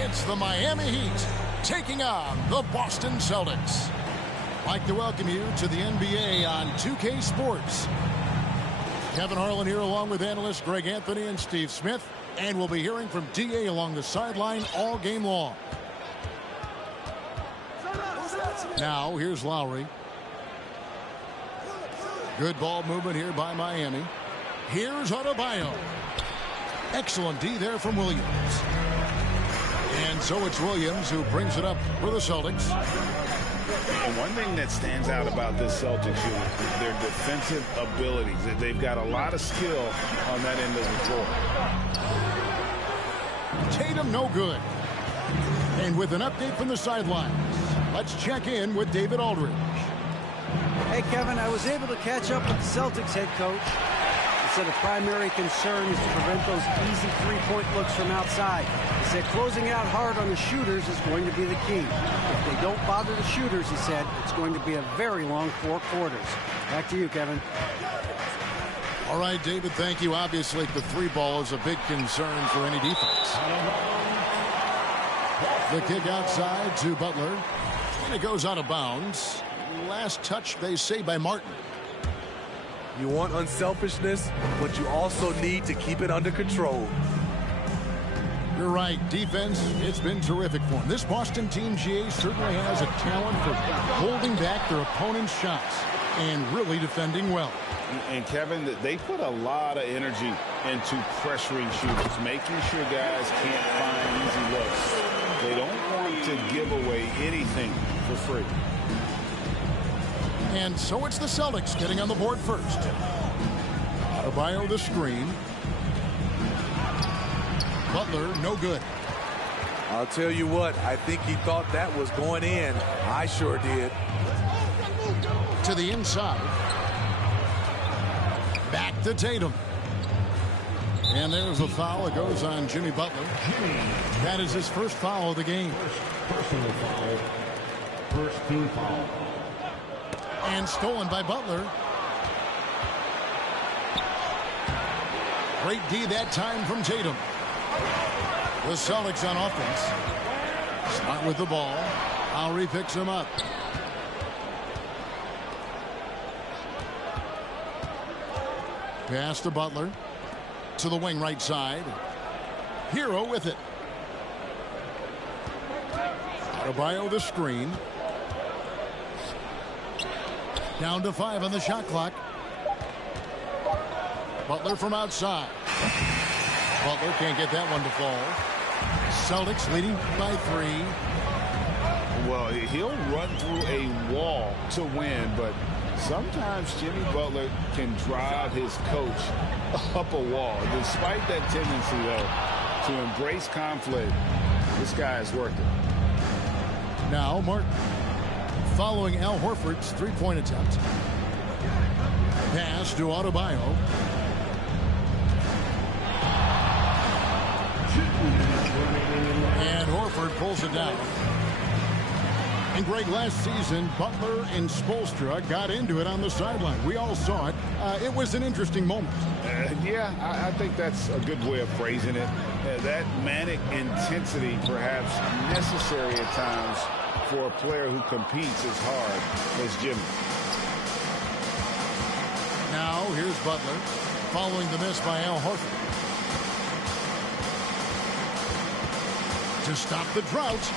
It's the Miami Heat taking on the Boston Celtics. I'd like to welcome you to the NBA on 2K Sports. Kevin Harlan here along with analysts Greg Anthony and Steve Smith. And we'll be hearing from DA along the sideline all game long. Now, here's Lowry. Good ball movement here by Miami. Here's Adebayo. Excellent D there from Williams. And so it's Williams who brings it up for the Celtics. And one thing that stands out about this Celtics unit is their defensive abilities. They've got a lot of skill on that end of the floor. Tatum no good. And with an update from the sidelines, let's check in with David Aldridge. Hey, Kevin, I was able to catch up with the Celtics head coach. He said the primary concern is to prevent those easy three-point looks from outside. He said closing out hard on the shooters is going to be the key. If they don't bother the shooters, he said, it's going to be a very long 4 quarters. Back to you, Kevin. All right, David, thank you. Obviously, the three ball is a big concern for any defense. The kick outside to Butler. And it goes out of bounds. Last touch, they say, by Martin. You want unselfishness, but you also need to keep it under control. You're right. Defense, it's been terrific for them. This Boston team, GA, certainly has a talent for holding back their opponent's shots and really defending well. And, Kevin, they put a lot of energy into pressuring shooters, making sure guys can't find easy looks. They don't want to give away anything for free. And so it's the Celtics getting on the board first. Adebayo the screen. Butler, no good. I'll tell you what, I think he thought that was going in. I sure did. To the inside. Back to Tatum. And there's a foul. It goes on Jimmy Butler. That is his first foul of the game. Personal foul. First team foul. And stolen by Butler. Great D that time from Tatum. The Celtics on offense. Start with the ball. Lowry picks him up. Pass to Butler. To the wing right side. Hero with it. Adebayo the screen. Down to 5 on the shot clock. Butler from outside. Butler can't get that one to fall. Celtics leading by 3. Well, he'll run through a wall to win, but sometimes Jimmy Butler can drive his coach up a wall. Despite that tendency, though, to embrace conflict, this guy is worth it. Now Martin. Following Al Horford's three-point attempt. Pass to Adebayo. And Horford pulls it down. And Greg, last season, Butler and Spoelstra got into it on the sideline. We all saw it. It was an interesting moment. Yeah, I think that's a good way of phrasing it. That manic intensity, perhaps necessary at times for a player who competes as hard as Jimmy. Now, here's Butler, following the miss by Al Horford. To stop the drought,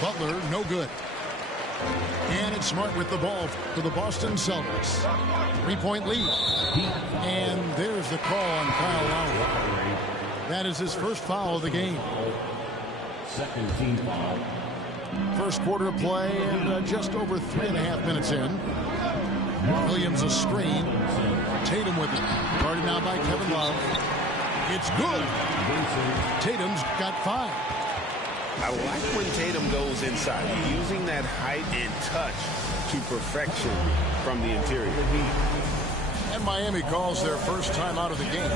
Butler, no good. And it's Smart with the ball for the Boston Celtics. 3-point lead. And there's the call on Kyle Lowry. That is his first foul of the game. Second team foul. First quarter of play and just over 3.5 minutes in. Williams a screen. Tatum with it. Guarded now by Kevin Love. It's good. Tatum's got 5. I like when Tatum goes inside, using that height and touch to perfection from the interior. And Miami calls their first time out of the game.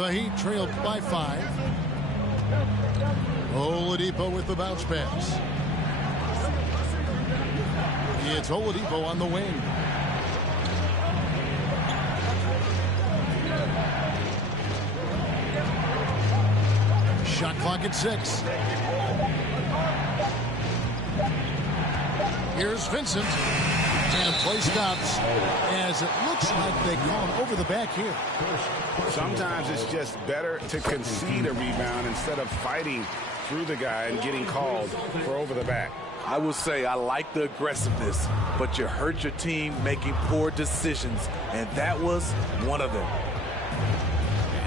The Heat trailed by 5. Oladipo with the bounce pass. It's Oladipo on the wing. Shot clock at 6. Here's Vincent. And play stops as it looks like they call him over the back here. Sometimes it's just better to concede a rebound instead of fighting through the guy and getting called for over the back. I will say I like the aggressiveness, but you hurt your team making poor decisions, and that was one of them.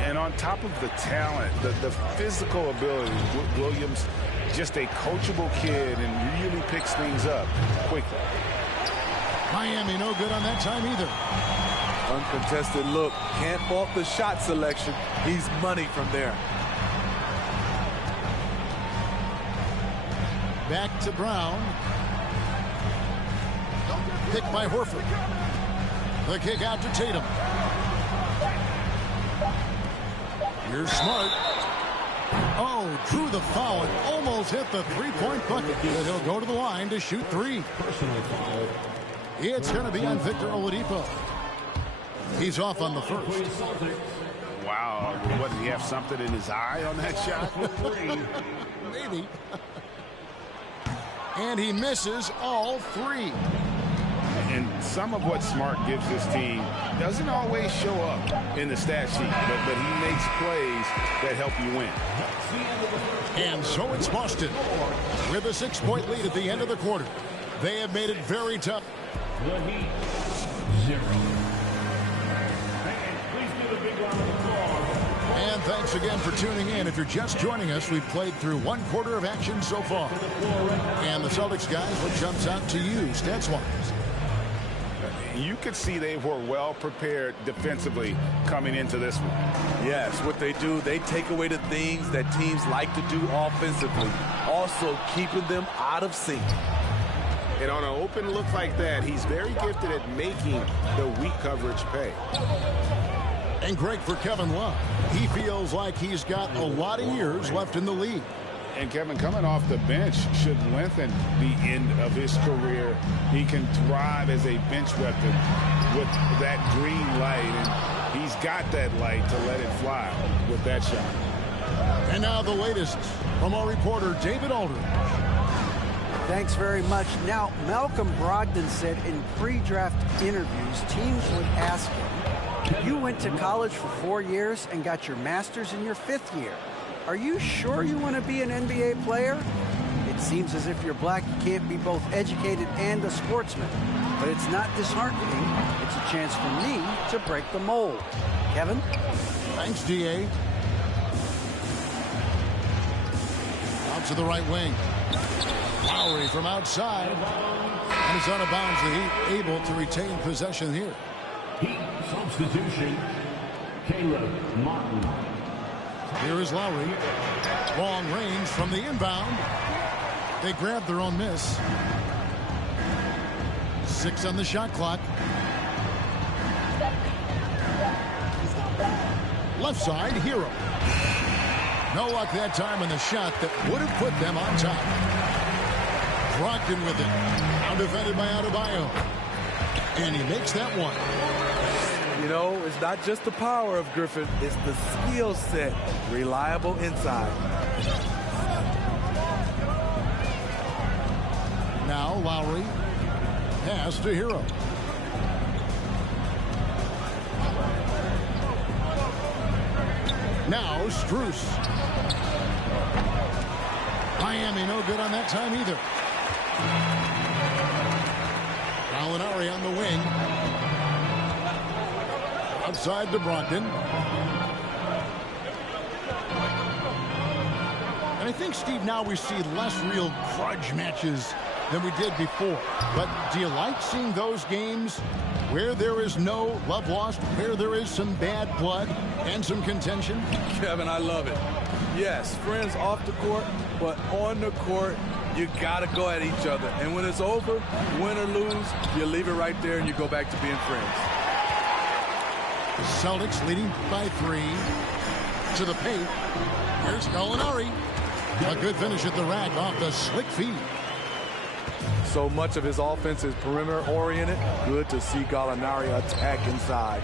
And on top of the talent, the physical ability, Williams, just a coachable kid and really picks things up quickly. Miami no good on that time either. Uncontested look. Can't fault the shot selection. He's money from there. Back to Brown. Picked by Horford. The kick out to Tatum. Here's Smart. Oh, drew the foul and almost hit the three-point bucket. But he'll go to the line to shoot 3. Personal foul. It's going to be on Victor Oladipo. He's off on the first. Wow. What, did he have something in his eye on that shot? Maybe. And he misses all 3. And some of what Smart gives this team doesn't always show up in the stat sheet, but he makes plays that help you win. And so it's Boston with a 6-point lead at the end of the quarter. They have made it very tough. The Heat, 0. And please give a big round of applause. And thanks again for tuning in. If you're just joining us, we've played through 1 quarter of action so far. And the Celtics guys, what jumps out to you, stats-wise? You could see they were well prepared defensively coming into this one. Yes, what they do, they take away the things that teams like to do offensively, also keeping them out of sync. And on an open look like that, he's very gifted at making the weak coverage pay. And great for Kevin Love. He feels like he's got a lot of years left in the league. And Kevin, coming off the bench should lengthen the end of his career. He can thrive as a bench weapon with that green light, and he's got that light to let it fly with that shot. And now the latest from our reporter, David Aldridge. Thanks very much. Now, Malcolm Brogdon said in pre-draft interviews, teams would ask him, you went to college for 4 years and got your master's in your 5th year. Are you sure you want to be an NBA player? It seems as if you're black, you can't be both educated and a sportsman. But it's not disheartening. It's a chance for me to break the mold. Kevin? Thanks, DA. Out to the right wing. Lowry from outside. And it's out of bounds. The Heat able to retain possession here. Heat substitution. Caleb Martin. Here is Lowry. Long range from the inbound. They grab their own miss. 6 on the shot clock. Left side, Hero. No luck that time on the shot that would have put them on top. Brogdon with it. Now defended by Adebayo. And he makes that one. You know, it's not just the power of Griffin, it's the skill set. Reliable inside. Now Lowry. Pass to Hero. Now Strus. Miami no good on that time either. Gallinari on the wing. Outside to Brogdon. And I think, Steve, now we see less real grudge matches than we did before. But do you like seeing those games where there is no love lost, where there is some bad blood and some contention? Kevin, I love it. Yes, friends off the court, but on the court, you got to go at each other. And when it's over, win or lose, you leave it right there and you go back to being friends. Celtics leading by 3. To the paint. Here's Gallinari. A good finish at the rack off the slick feed. So much of his offense is perimeter oriented. Good to see Gallinari attack inside.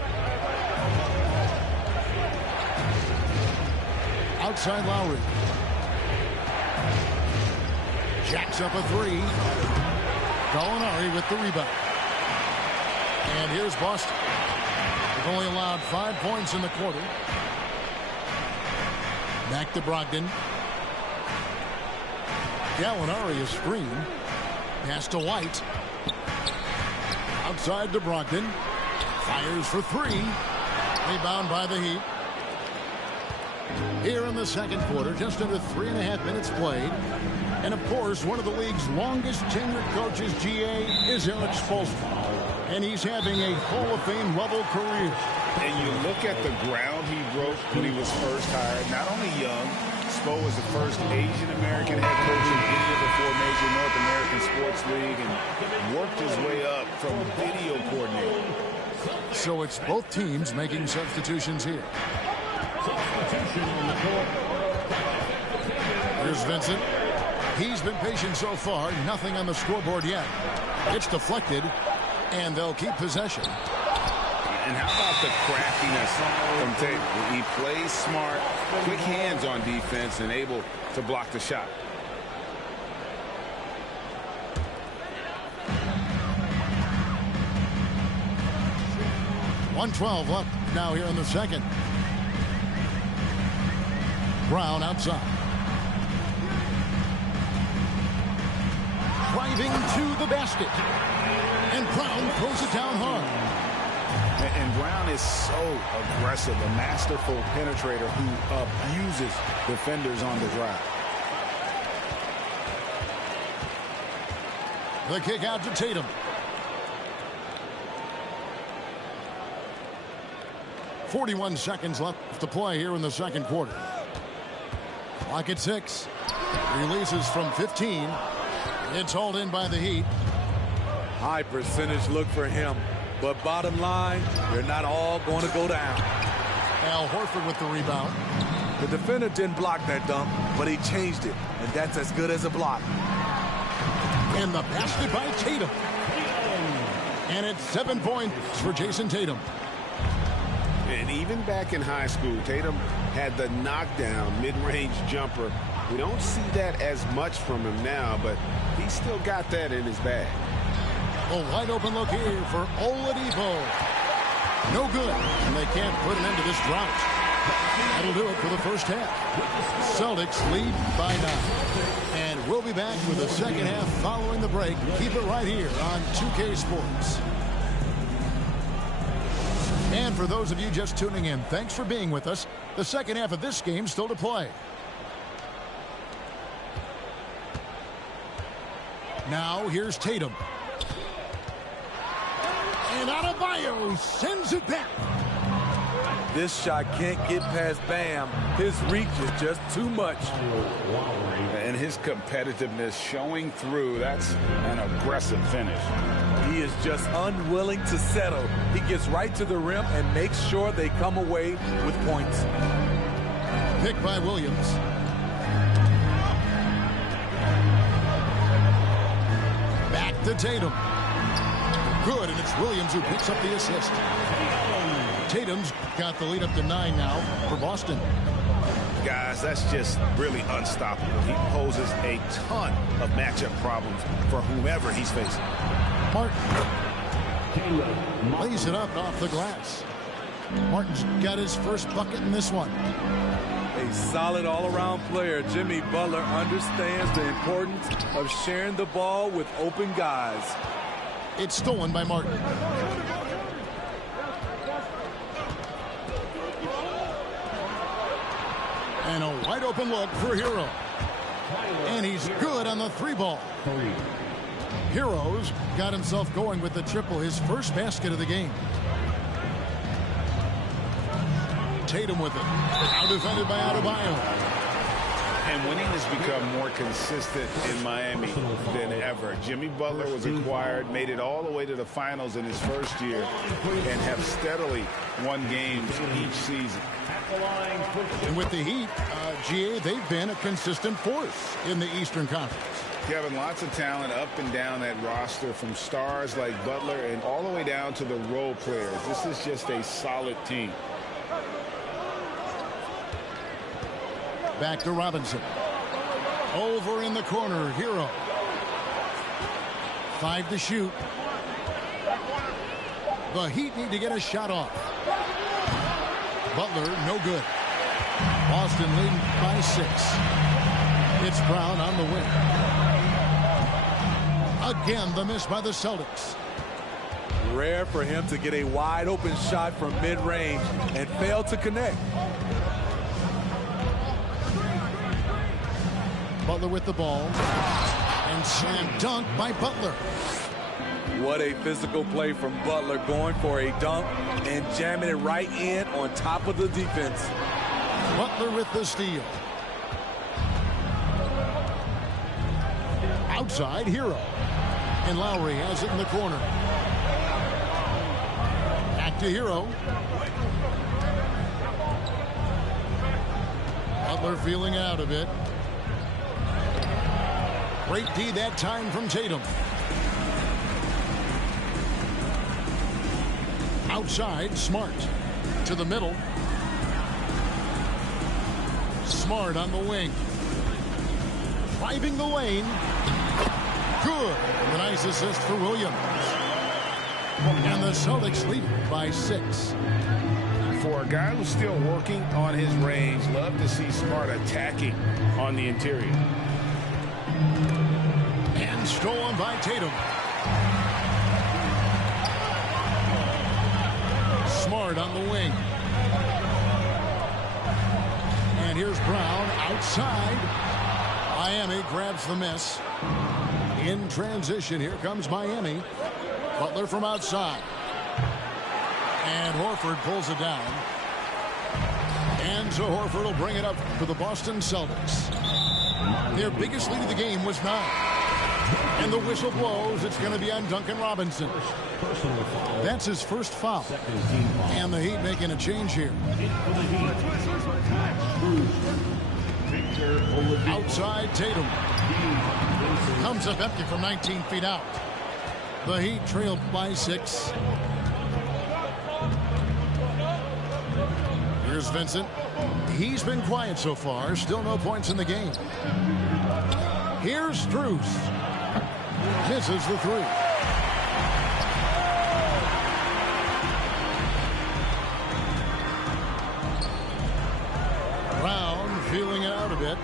Outside Lowry. Jacks up a 3. Gallinari with the rebound. And here's Boston. They've only allowed 5 points in the quarter. Back to Brogdon. Gallinari is screen. Pass to White. Outside to Brogdon. Fires for 3. Rebound by the Heat. Here in the second quarter, just under 3.5 minutes played. And of course, one of the league's longest tenured coaches, GA, is Eric Spoelstra. And he's having a Hall of Fame level career. And you look at the ground he broke when he was first hired. Not only young, Spo was the first Asian-American head coach in any of the 4 major North American sports league and worked his way up from video coordinator. So it's both teams making substitutions here. Substitution on the court. Here's Vincent. He's been patient so far. Nothing on the scoreboard yet. It's deflected, and they'll keep possession. And how about the craftiness from Tatum? He plays smart, quick hands on defense, and able to block the shot. .112 left now here in the second. Brown outside. Driving to the basket. And Brown throws it down hard. And Brown is so aggressive, a masterful penetrator who abuses defenders on the drive. The kick out to Tatum. .41 seconds left to play here in the second quarter. Clock at 6. Releases from 15. It's hauled in by the Heat. High percentage look for him. But bottom line, they're not all going to go down. Al Horford with the rebound. The defender didn't block that dunk, but he changed it. And that's as good as a block. And the basket by Tatum. And it's 7 points for Jason Tatum. And even back in high school, Tatum had the knockdown mid-range jumper. We don't see that as much from him now, but he's still got that in his bag. A wide open look here for Oladipo. No good, and they can't put an end to this drought. That'll do it for the first half. Celtics lead by 9. And we'll be back with the second half following the break. Keep it right here on 2K Sports. And for those of you just tuning in, thanks for being with us. The second half of this game still to play. Now here's Tatum. And Adebayo sends it back. This shot can't get past Bam. His reach is just too much. And his competitiveness showing through. That's an aggressive finish. He is just unwilling to settle. He gets right to the rim and makes sure they come away with points. Picked by Williams. Back to Tatum. Good, and it's Williams who picks up the assist. Tatum's got the lead up to 9 now for Boston. Guys, that's just really unstoppable. He poses a ton of matchup problems for whomever he's facing. Martin lays it up off the glass. Martin's got his first bucket in this one. A solid all-around player. Jimmy Butler understands the importance of sharing the ball with open guys. It's stolen by Martin. And a wide open look for Hero. And he's good on the 3-ball. Hero's got himself going with the triple, his first basket of the game. Tatum with it. Now defended by Adebayo. And winning has become more consistent in Miami than ever. Jimmy Butler was acquired, made it all the way to the finals in his first year, and have steadily won games each season. And with the Heat, GA, they've been a consistent force in the Eastern Conference. Kevin, lots of talent up and down that roster, from stars like Butler and all the way down to the role players. This is just a solid team. Back to Robinson. Over in the corner, Hero. 5 to shoot. The Heat need to get a shot off. Butler, no good. Boston leading by 6. It's Brown on the wing. Again, the miss by the Celtics. Rare for him to get a wide open shot from mid-range and fail to connect. Butler with the ball. And slam dunk by Butler. What a physical play from Butler, going for a dunk and jamming it right in on top of the defense. Butler with the steal. Outside, Hero. And Lowry has it in the corner. Back to Hero. Butler feeling out a bit. Great D that time from Tatum. Outside, Smart. To the middle. Smart on the wing. Driving the lane. Good. A nice assist for Williams. And the Celtics lead by 6. For a guy who's still working on his range, love to see Smart attacking on the interior. And stolen by Tatum. Smart on the wing. And here's Brown outside. Miami grabs the miss. In transition, here comes Miami. Butler from outside. And Horford pulls it down. And so Horford will bring it up for the Boston Celtics. Their biggest lead of the game was 9. And the whistle blows. It's going to be on Duncan Robinson. That's his first foul. And the Heat making a change here. Outside, Tatum. Comes up empty from 19 feet out. The Heat trailed by 6. Here's Vincent. He's been quiet so far. Still no points in the game. Here's Strus. Misses the 3. Brown feeling it out a bit.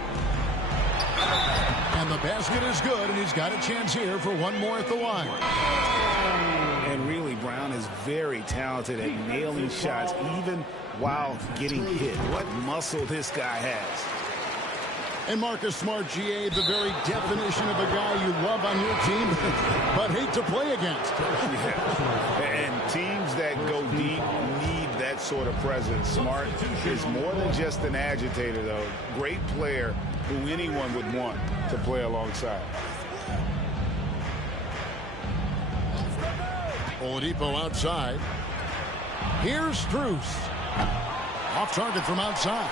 And the basket is good, and he's got a chance here for one more at the line. And really, Brown is very talented at nailing shots, even while getting hit. What muscle this guy has. And Marcus Smart, GA, the very definition of a guy you love on your team, but hate to play against. Yeah. And teams that go deep need that sort of presence. Smart is more than just an agitator, though. Great player who anyone would want to play alongside. Oladipo outside. Here's Strus. Off target from outside.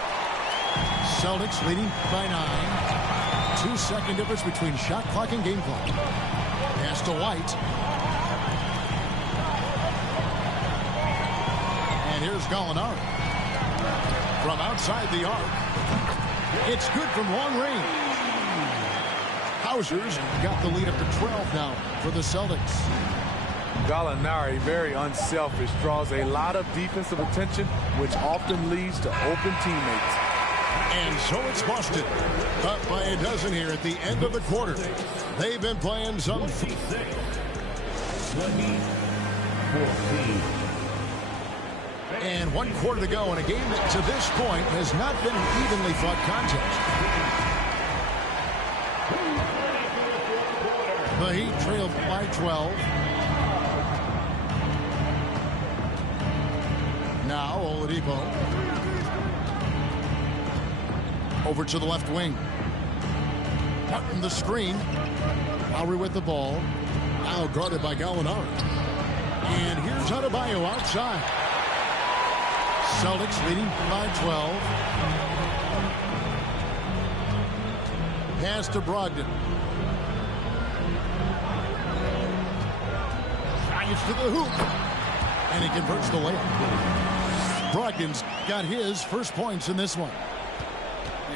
Celtics leading by 9. 2-second difference between shot clock and game clock. Pass to White. And here's Gallinari. From outside the arc. It's good from long range. Hauser's got the lead up to 12 now for the Celtics. Gallinari, very unselfish, draws a lot of defensive attention, which often leads to open teammates. And so it's Boston, up by a dozen here at the end of the quarter. They've been playing some. And 1 quarter to go in a game that to this point has not been an evenly fought contest. The Heat trailed by 12. Now Oladipo. Over to the left wing. Martin the screen. Lowry with the ball. Now guarded by Gallinari. And here's Adebayo outside. Celtics leading by 12. Pass to Brogdon. Drives to the hoop. And he converts the layup. Brogdon's got his first points in this one.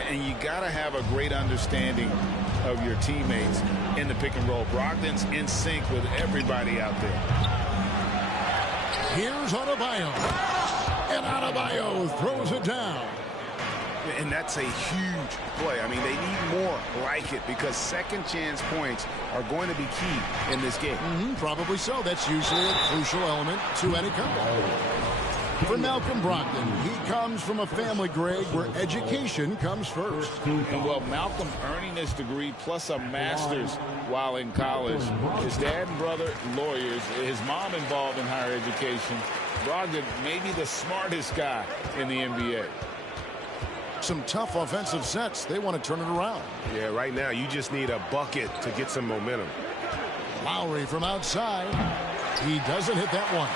And you got to have a great understanding of your teammates in the pick and roll. Brogdon's in sync with everybody out there. Here's Adebayo. And Adebayo throws it down. And that's a huge play. I mean, they need more like it because second chance points are going to be key in this game. Probably so. That's usually a crucial element to any comeback. For Malcolm Brogdon, he comes from a family, Greg, where education comes first. And well, Malcolm earning his degree plus a master's while in college. His dad and brother, lawyers. His mom involved in higher education. Brogdon may be the smartest guy in the NBA. Some tough offensive sets. They want to turn it around. Yeah, right now you just need a bucket to get some momentum. Lowry from outside. He doesn't hit that one.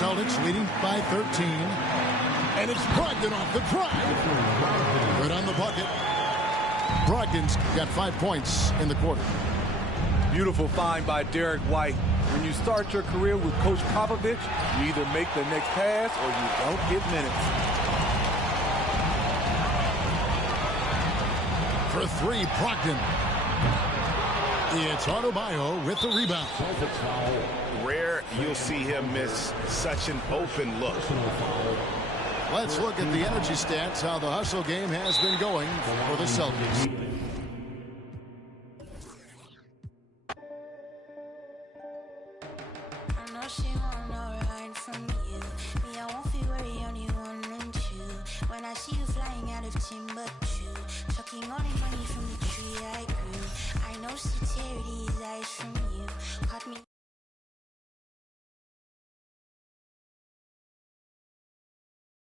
Celtics leading by 13. And it's Brogdon off the drive. Good on the bucket. Brogdon's got 5 points in the quarter. Beautiful find by Derek White. When you start your career with Coach Popovich, you either make the next pass or you don't get minutes. For three, Brogdon. It's Adebayo with the rebound. Rare you'll see him miss such an open look. Let's look at the energy stats, how the hustle game has been going for the Celtics. I know she want no line from you. Me, I won't feel worry, only one and two. When I see you flying out of Timbuktu, talking on